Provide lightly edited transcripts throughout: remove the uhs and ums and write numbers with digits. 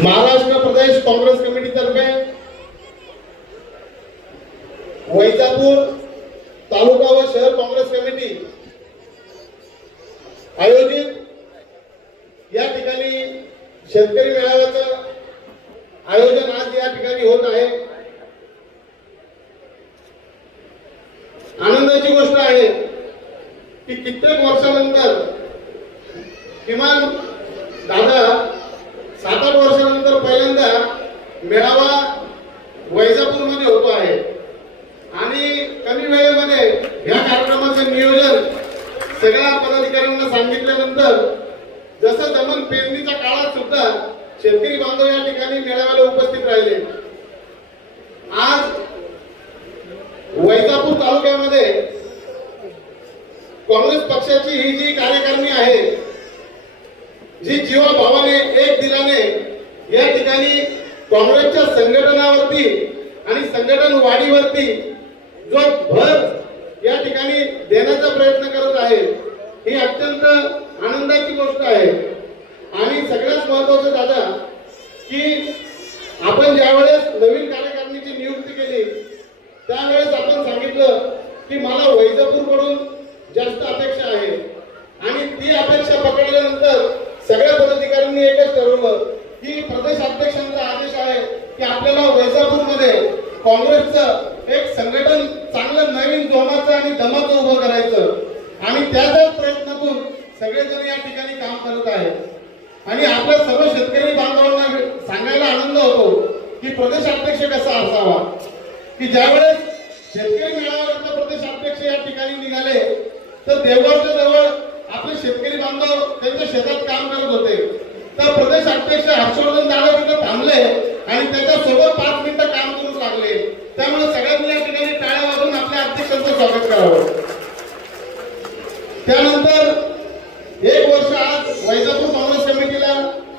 महाराष्ट्र प्रदेश काँग्रेस कमिटीतर्फे वैजापूर तालुका व शहर काँग्रेस कमिटी आयोजित या ठिकाणी शेतकरी मेळाव्याचं आयोजन आज या ठिकाणी होत आहे। आनंदाची गोष्ट आहे की कित्येक वर्षानंतर किमान दादा 7-8 वर्षानंतर पहिल्यांदा मेळावा वैजापूर मध्ये होतो आहे आणि कमी वेळेमध्ये या कार्यक्रमाचे नियोजन सगळ्या पदाधिकाऱ्यांना सांगितल्यानंतर जसं जमन पेरणीच्या काळात सुद्धा शेतकरी बांधव या ठिकाणी मेळाव्याला उपस्थित राहिले। आज वैजापूर तालुक्यामध्ये काँग्रेस पक्षाची ही जी कार्यकारिणी आहे, जी जीवाभावाने एक दिलाने या ठिकाणी काँग्रेसच्या संघटनावरती आणि संघटन वाढीवरती जो भर या ठिकाणी देण्याचा प्रयत्न करत आहे, ही अत्यंत आनंदाची गोष्ट आहे। आणि सगळ्यात महत्त्वाचं दादा की आपण ज्यावेळेस नवीन कार्यकारिणीची नियुक्ती केली त्यावेळेस आपण सांगितलं की मला वैजापूर कडून जास्त अपेक्षा आहे आणि ती अपेक्षा पकडल्यानंतर सगळ्या पदाधिकाऱ्यांनी एकच ठरवलं की प्रदेश अध्यक्षांचा आदेश आहे की आपल्याला वैजापूर मध्ये काँग्रेसचं एक संघटन चांगलं नवीन जोमाचं आणि दमाचं उभं करायचं आणि त्याच्याच प्रयत्नातून सगळेजण या ठिकाणी काम करत आहेत। आणि आपल्या सर्व शेतकरी बांधवांना सांगायला आनंद होतो की प्रदेश अध्यक्ष कसा असावा, की ज्यावेळेस शेतकरी मेळाव्याचा प्रदेश अध्यक्ष या ठिकाणी निघाले तर देवगावच्या जवळ आपले शेतकरी बांधव त्यांच्या शेतात काम करत होते, तर प्रदेश अध्यक्ष हर्षवर्धन दादा तिथे थांबले आणि त्याच्यासोबत 5 मिनिटं काम करू लागले। त्यामुळे सगळ्यांनी या ठिकाणी टाळ्या वाजवून आपल्या अध्यक्षांचं स्वागत करावं। त्यानंतर 1 वर्ष आज वैजापूर काँग्रेस कमिटीला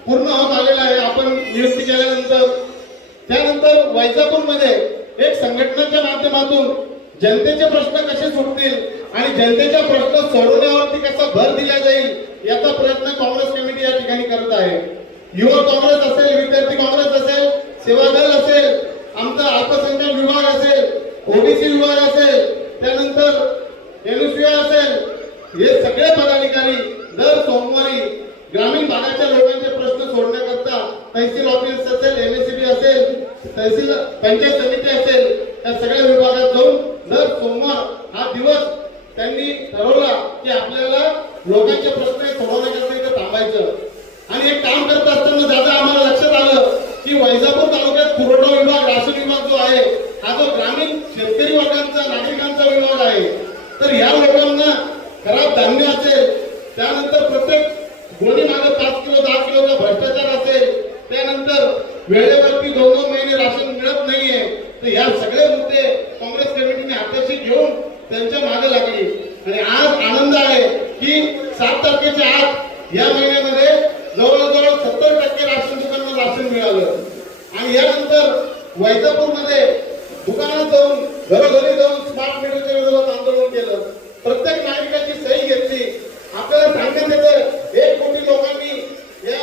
पूर्ण होत आलेला आहे आपण नियुक्ती केल्यानंतर। त्यानंतर वैजापूर मध्ये एक संघटनेच्या माध्यमातून जनतेचे प्रश्न कसे सुटतील आणि जनतेच्या प्रश्न सोडवण्यावरती कसा भर दिला जाईल याचा प्रयत्न काँग्रेस कमिटी या ठिकाणी करत आहे। युवा काँग्रेस असेल, विद्यार्थी काँग्रेस असेल, सेवा दल असेल, आमचा अल्पसंख्याक विभाग असेल, ओबीसी विभाग असेल, त्यानंतर एनएसयूआय असेल, हे सगळे पदाधिकारी दर सोमवारी ग्रामीण भागाच्या लोकांचे प्रश्न सोडण्याकरता तहसील ऑफिस असेल, एमएससीबी असेल, तहसील पंचायत समिती असेल, या सगळ्या विभागात जाऊन दर सोमवार हा दिवस त्यांनी ठरवला की आपल्याला लोकांचे प्रश्न सोडवण्याकरता इथे थांबायचं। आणि एक काम करत असताना दादा आम्हाला लक्षात आलं की वैजापूर तालुक्यात पुरवठा विभाग, राशन विभाग जो आहे हा जो ग्रामीण शेतकरी वर्गांचा नागरिकांचा विभाग आहे, तर या लोकांना खराब धान्य असेल, त्यानंतर प्रत्येक गोणी मागे 5 किलो 10 किलोचा भ्रष्टाचार असेल, त्यानंतर वेळेवरती 2-2 महिने राशन मिळत नाहीये, तर या सगळे मुद्दे काँग्रेस कमिटीने हाताशी घेऊन त्यांच्या मागे लागली। आणि आज आनंद आहे की 7 तारखेच्या आत या महिन्यामध्ये जवळजवळ 70% राशन दुकानांना राशन मिळालं। आणि यानंतर वैजापूर मध्ये दुकानात जाऊन घरोघरी जाऊन स्मार्ट मीटरच्या विरोधात आंदोलन केलं, प्रत्येक नागरिकाची सही घेतली। आपल्याला सांगण्यात येतं 1 कोटी लोकांनी या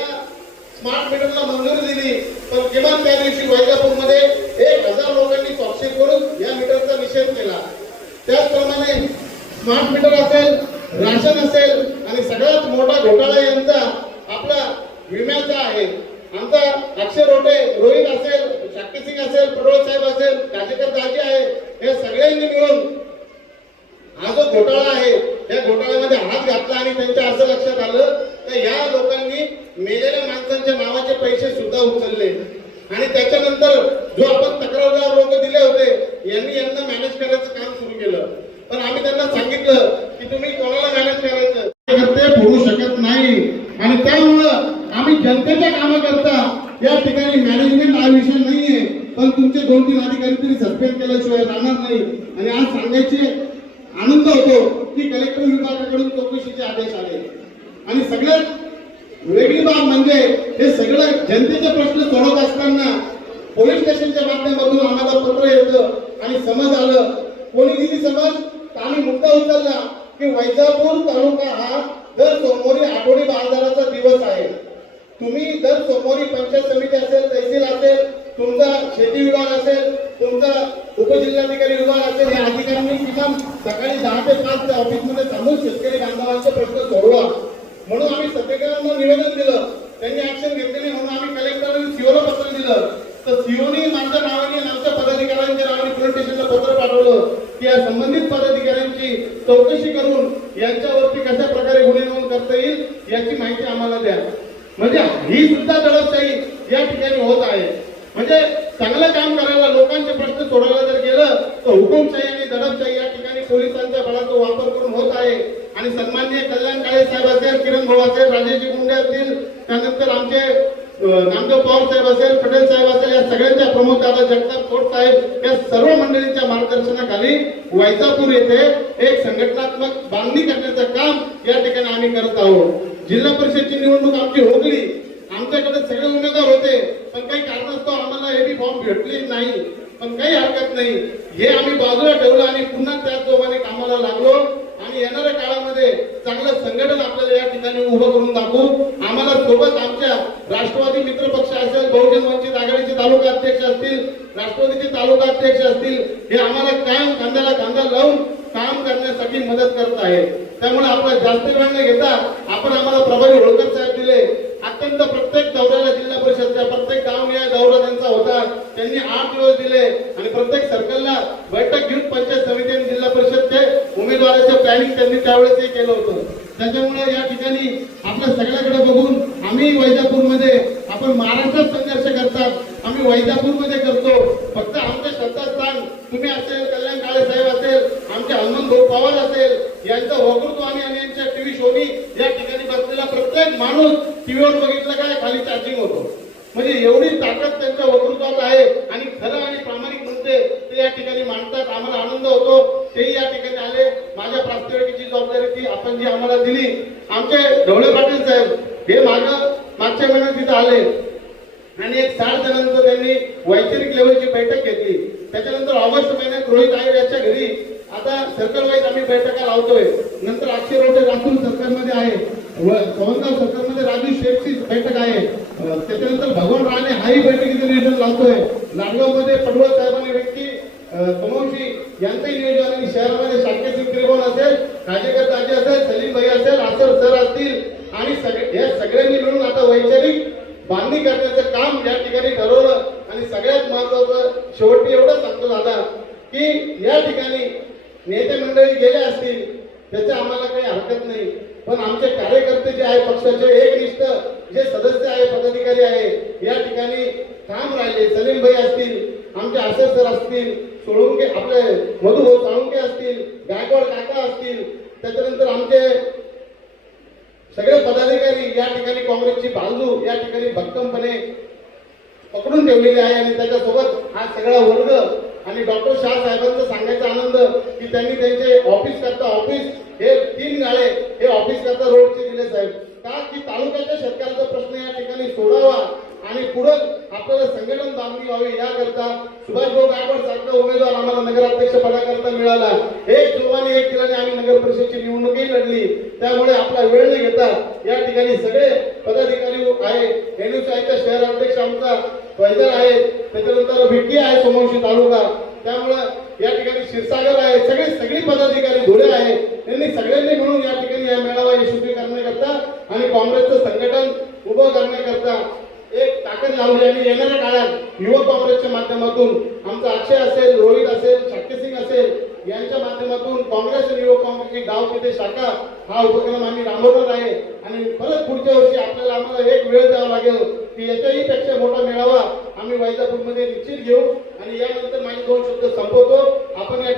स्मार्ट मीटरला मंजुरी दिली, पण किमान त्या दिवशी वैजापूरमध्ये 1000 लोकांनी स्वाक्षरी करून या मीटरचा निषेध केला। त्याचप्रमाणे स्मार्ट मीटर असेल, राशन असेल आणि सगळ्यात मोठा घोटाळा यांचा आपला विम्याचा आहे। आमचा अक्षय रोटे, रोहित असेल, शक्ती सिंग असेल, पडोळ साहेब असेल, काजेकर दाजी आहे, हे सगळ्यांनी मिळून हा जो घोटाळा आहे या घोटाळ्यामध्ये हात घातला आणि त्यांच्या असं लक्षात आलं की या लोकांनी मेलेल्या माणसांच्या नावाचे पैसे सुद्धा उचलले। आणि त्याच्यानंतर जो आपण तक्रारदार लोक दिले होते यांना मॅनेज करायचं काम सुरू केलं, पण आम्ही त्यांना सांगितलं की तुम्ही कोणाला मॅनेज करायचं ते ठरवू शकत नाही। आणि त्यामुळं आम्ही जनतेच्या कामाकरता या ठिकाणी मॅनेजमेंट हा विषय नाहीये, पण तुमचे 2-3 अधिकारी तरी सस्पेंड केल्याशिवाय राहणार नाही। आणि आज सांगायचे आनंद होतो की कलेक्टर विभागाकडून चौकशीचे आदेश आले। आणि सगळ्यात वेगळी बाब म्हणजे हे सगळं जनतेचे प्रश्न सोडवत असताना पोलीस स्टेशनच्या माध्यमातून आम्हाला पत्र येतं आणि समज आलं, कोणी दिली समज, आम्ही मुद्दा उचलला की वैजापूर तालुका हा दर सोमवारी आठवडी बाजाराचा दिवस आहे। तुम्ही दर सोमवारी पंचायत समिती असेल, निवेदन दिलं, त्यांनी ऍक्शन घेतली नाही म्हणून आम्ही कलेक्टरांनी सीओला पत्र दिलं, तर सीओनी माझ्या नावाने आणि आमच्या पदाधिकाऱ्यांच्या नावाने पोलीस स्टेशनला पत्र पाठवलं की या संबंधित पदाधिकाऱ्यांची चौकशी करून यांच्यावरती कशा प्रकारे गुन्हे नोंद करता येईल याची माहिती आम्हाला द्या. म्हणजे ही सुद्धा दडपशाही या ठिकाणी होत आहे. म्हणजे चांगलं काम करायला, लोकांचे प्रश्न सोडवायला जर गेलं तर हुकुमशाही आणि दडपशाही या ठिकाणी पोलिसांच्या बळाचा वापर करून होत आहे. आणि सन्माननीय कल्याण काळे साहेब असेल, किरण भाऊ असेल, राजेशजी गुंडे असतील, त्यानंतर आमचे नामदेव पवार साहेब असेल, पटेल साहेब असेल, या सगळ्यांच्या प्रमुख दादा जगताप खोट साहेब या सर्व मंडळींच्या मार्गदर्शनाखाली वैजापूर येथे एक संघटनात्मक बांधणी करण्याचं काम या ठिकाणी आम्ही करत आहोत. जिल्हा परिषदची निवडणूक आमची होगली, आमच्याकडे सगळे उमेदवार होते, पण काही कारणास्तव आम्हाला एबी फॉर्म भेटले नाही. पण काही हरकत नाही, हे आम्ही बाजूला ठेवलं आणि पुन्हा त्याच जोमाने कामाला लागलो. आणि येणाऱ्या काळामध्ये चांगलं संघटन आपल्याला या ठिकाणी उभं करून दाखवू. आम्हाला सोबत आमच्या राष्ट्रवादी मित्र पक्ष असेल, बहुजन वंचित आघाडीचे तालुका अध्यक्ष असतील, राष्ट्रवादीचे तालुका अध्यक्ष असतील, हे आम्हाला कायम खांद्याला खांदा लावून काम करण्यासाठी मदत करत आहे. त्यामुळे आपला जास्त वेळ न घेता आपण आम्हाला प्रभारी होळकर साहेब दिले. अत्यंत प्रत्येक दौऱ्याला जिल्हा परिषदच्या प्रत्येक गावनिहाय दौरा त्यांचा होता, त्यांनी 8 दिवस दिले आणि प्रत्येक सर्कलला बैठक घेऊन पंचायत समिती आणि जिल्हा परिषदचे उमेदवाराचे प्लॅनिंग त्यांनी त्यावेळेस केलं होतं. त्याच्यामुळे या ठिकाणी आपल्या सगळ्याकडे बघून आम्ही वैजापूरमध्ये, आपण महाराष्ट्रात संघर्ष करतात, आम्ही वैजापूरमध्ये करतो. फक्त आमच्या श्रद्धास्थान तुम्ही असेल, कल्याण काळे साहेब असेल, आमचे हनुमान भाऊ पवार असेल, यांचं वक्तृत्व आणि यांच्या टीव्ही शोनी या ठिकाणी बसलेला प्रत्येक माणूस टीव्हीवर बघितलं काय खाली चार्जिंग होतो. म्हणजे एवढी ताकद त्यांच्या वक्तृत्वात आहे आणि खरं आणि प्रामाणिक म्हणते ते या ठिकाणी मांडतात. आम्हाला आनंद होतो, तेही या ठिकाणी आले. माझ्या प्रास्ताविकेची जबाबदारी ती आपण जी आम्हाला दिली. आमचे ढवळे पाटील साहेब हे मागच्या महिन्यात तिथं आले आणि एक 60 जणांचं त्यांनी वैचारिक लेवलची बैठक घेतली. त्याच्यानंतर ऑगस्ट महिन्यात रोहित आयर याच्या घरी आता सर्कल वाईज आम्ही बैठका लावतोय. नंतर अक्षय रोटे लातूर सरकारमध्ये आहे, पवनगाव सरकारमध्ये राजू शेठची बैठक आहे. त्याच्यानंतर भगवान राणे हाही बैठकीचं नियोजन लावतोय. लाडगावमध्ये पडवळ साहेबांनी व्यक्ती कमवशी यांचंही नियोजन आणि शहरामध्ये शांकेसिंग त्रिभुवन असेल, राजेकर दाजी असेल, सलीम भाई असेल, आसर सर असतील आणि या सगळ्यांनी मिळून आता वैचारिक बांधणी करण्याचं काम या ठिकाणी ठरवलं. आणि सगळ्यात महत्वाचं शेवटी एवढं सांगतो दादा की या ठिकाणी नेते मंडळी गेले असतील त्याच्या आम्हाला काही हरकत नाही, पण आमचे कार्यकर्ते जे आहे पक्षाचे एकनिष्ठ जे सदस्य आहे, पदाधिकारी आहे, या ठिकाणी ठाम राहिले. सलीम भाई असतील, आमचे आसर सर असतील, सोळुंके आपले मधुभाऊ साळुंके असतील, गायकवाड काका असतील, त्याच्यानंतर आमचे सगळे पदाधिकारी या ठिकाणी काँग्रेसची बाजू या ठिकाणी भक्कमपणे पकडून ठेवलेली आहे. आणि त्याच्यासोबत हा सगळा वर्ग आणि डॉक्टर शाह साहेबांचा सांगायचा आनंद की त्यांनी त्यांचे ऑफिस हे 3 गाळे हे ऑफिस करता रोडचे दिले साहेब, का की तालुक्याच्या शेतकऱ्याचा प्रश्न या ठिकाणी सोडावा आणि पुढे आपल्याला संघटन बांधणी व्हावी याकरता सुभाषभाऊ गायकवाड सारखा उमेदवार आम्हाला नगराध्यक्ष पदाकरता मिळाला. एक जोमाने एक दिलाने आम्ही नगर परिषदची निवडणूकही लढली. त्यामुळे आपला वेळ न घेता या ठिकाणी सगळे पदाधिकारी आहे. एनयूसीआयचा शहर अध्यक्ष आमचा वैदर आहे, त्याच्यानंतर भिटकी आहे सोमवंशी तालुका, त्यामुळे या ठिकाणी क्षीरसागर आहे, सगळी पदाधिकारी धुळे आहे. त्यांनी सगळ्यांनी म्हणून या ठिकाणी या मेळावा यशस्वी करण्याकरता आणि काँग्रेसचं संघटन उभं करण्याकरता एक ताकद लावली. आणि येणाऱ्या काळात युवा काँग्रेसच्या माध्यमातून आमचा अक्षय असेल, रोहित असेल, शक्तिसिंग असेल यांच्या माध्यमातून काँग्रेस आणि युवा काँग्रेसची गाव तिथे शाखा हा उपक्रम आम्ही राबवणार आहे. आणि परत पुढच्या वर्षी आम्हाला एक वेळ द्यावा लागेल की याच्याही पेक्षा मोठा मेळावा आम्ही वैजापूरमध्ये निश्चित घेऊ. आणि यानंतर माझे 2 शब्द संपवतो. आपण या